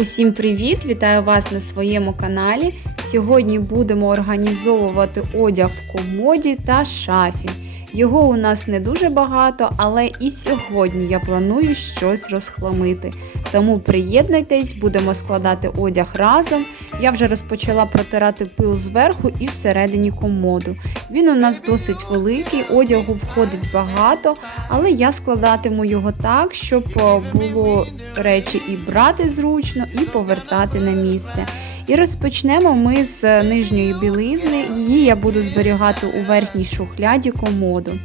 Усім привіт! Вітаю вас на своєму каналі. Сьогодні будемо організовувати одяг в комоді та шафі. Його у нас не дуже багато, але і сьогодні я планую щось розхламити. Тому приєднуйтесь, будемо складати одяг разом. Я вже розпочала протирати пил зверху і всередині комоду. Він у нас досить великий, одягу входить багато, але я складатиму його так, щоб е, було речі і брати зручно, і повертати на місце. І розпочнемо ми з е, нижньої білизни. Її я буду зберігати у верхній шухляді комоду.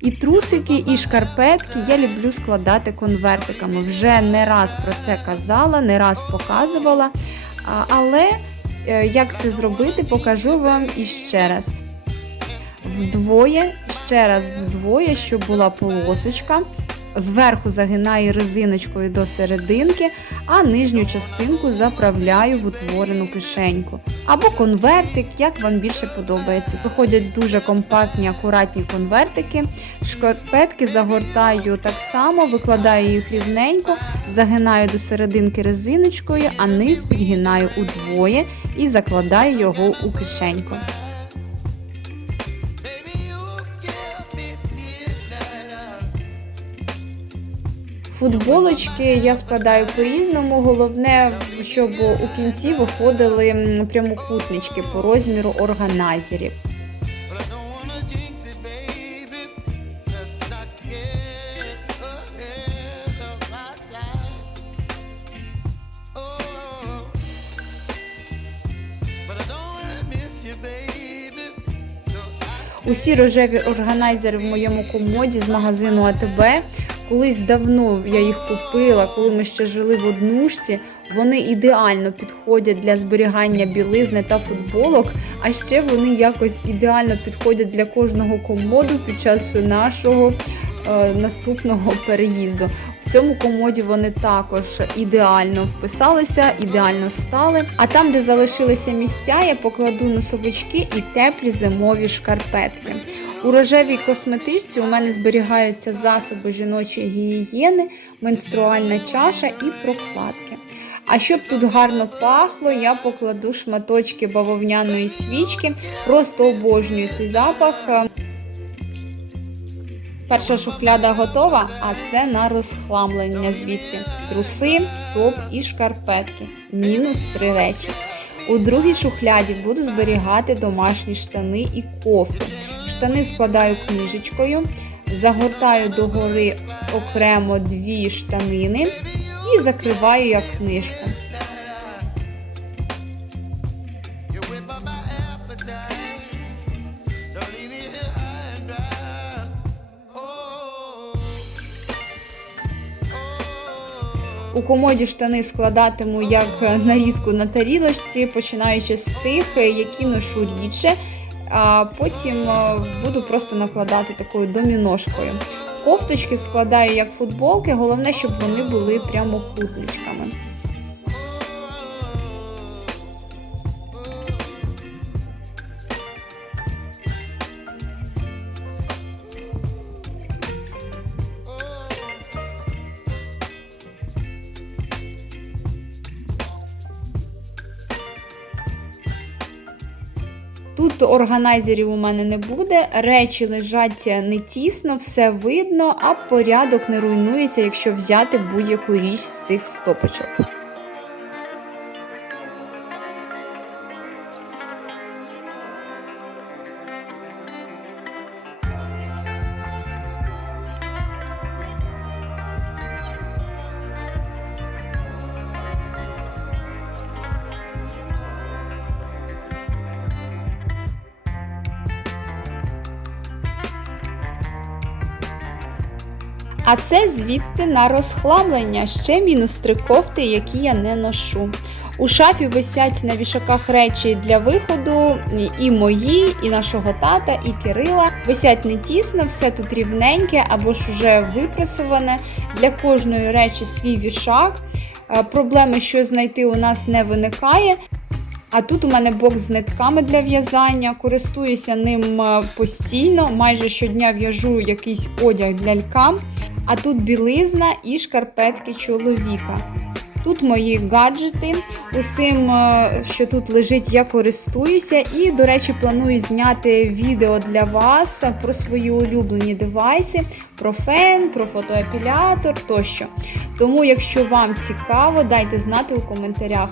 І трусики, і шкарпетки я люблю складати конвертиками. Вже не раз про це казала, не раз показувала. Але е, як це зробити, покажу вам іще раз. Вдвоє, ще раз вдвоє, щоб була полосочка. Зверху загинаю резиночкою до серединки, а нижню частинку заправляю в утворену кишеньку. Або конвертик, як вам більше подобається. Виходять дуже компактні, акуратні конвертики. Шкарпетки загортаю так само, викладаю їх рівненько, загинаю до серединки резиночкою, а низ підгинаю удвоє і закладаю його у кишеньку. Футболочки я складаю по-різному. Головне, щоб у кінці виходили прямокутнички по розміру органайзерів. Усі рожеві органайзери в моєму комоді з магазину АТБ. Колись давно я їх купила, коли ми ще жили в однушці. Вони ідеально підходять для зберігання білизни та футболок, а ще вони якось ідеально підходять для кожного комоду під час нашого е, наступного переїзду. В цьому комоді вони також ідеально вписалися, ідеально стали. А там, де залишилися місця, я покладу носовички і теплі зимові шкарпетки. У рожевій косметичці у мене зберігаються засоби жіночої гігієни, менструальна чаша і прокладки. А щоб тут гарно пахло, я покладу шматочки бавовняної свічки. Просто обожнюю цей запах. Перша шухляда готова, а це на розхламлення звідти. Труси, топ і шкарпетки. Мінус три речі. У другій шухляді буду зберігати домашні штани і кофту. Штани складаю книжечкою, загортаю догори окремо дві штанини і закриваю як книжку. У комоді штани складатиму як нарізку на тарілочці, починаючи з тих, які ношу рідше, а потім е, буду просто накладати такою доміношкою. Кофточки складаю як футболки, головне, щоб вони були прямокутничками. Тут органайзерів у мене не буде, речі лежать не тісно, все видно, а порядок не руйнується, якщо взяти будь-яку річ з цих стопочок. А це звідти на розхламлення ще мінус три кофти, які я не ношу. У шафі висять на вішаках речі для виходу і мої, і нашого тата, і Кирила. Висять не тісно, все тут рівненьке або ж уже випрасоване. Для кожної речі свій вішак. Е, Проблеми, що знайти, у нас не виникає. А тут у мене бокс з нитками для в'язання. Користуюся ним е, постійно. Майже щодня в'яжу якийсь одяг для лялькам. А тут білизна і шкарпетки чоловіка. Тут мої гаджети. Усім, е, що тут лежить, я користуюся. І, до речі, планую зняти відео для вас про свої улюблені девайси, про фен, про фотоапілятор тощо. Тому, якщо вам цікаво, дайте знати у коментарях.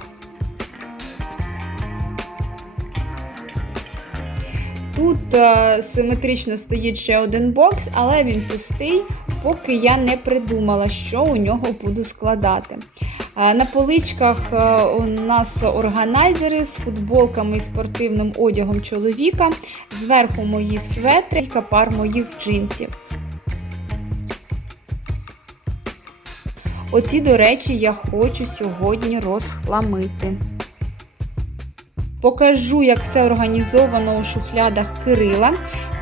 Тут е, симетрично стоїть ще один бокс, але він пустий, поки я не придумала, що у нього буду складати. Е, на поличках е, у нас органайзери з футболками і спортивним одягом чоловіка. Зверху мої светри, кілька пар моїх джинсів. Оці, до речі, я хочу сьогодні розхламити. Покажу, як все організовано у шухлядах Кирила.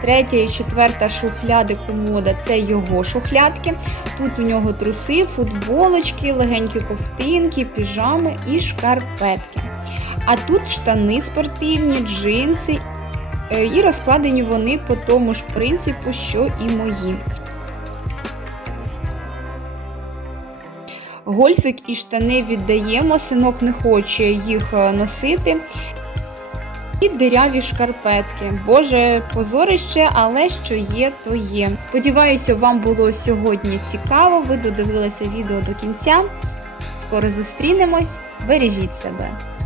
Третя і четверта шухляди комода це його шухлядки. Тут у нього труси, футболочки, легенькі ковтинки, піжами і шкарпетки. А тут штани спортивні, джинси. е, І розкладені вони по тому ж принципу, що і мої. Гольфик і штани віддаємо, синок не хоче їх е, носити. І диряві шкарпетки. Боже, позорище, але що є, то є. Сподіваюся, вам було сьогодні цікаво. Ви додивилися відео до кінця. Скоро зустрінемось. Бережіть себе!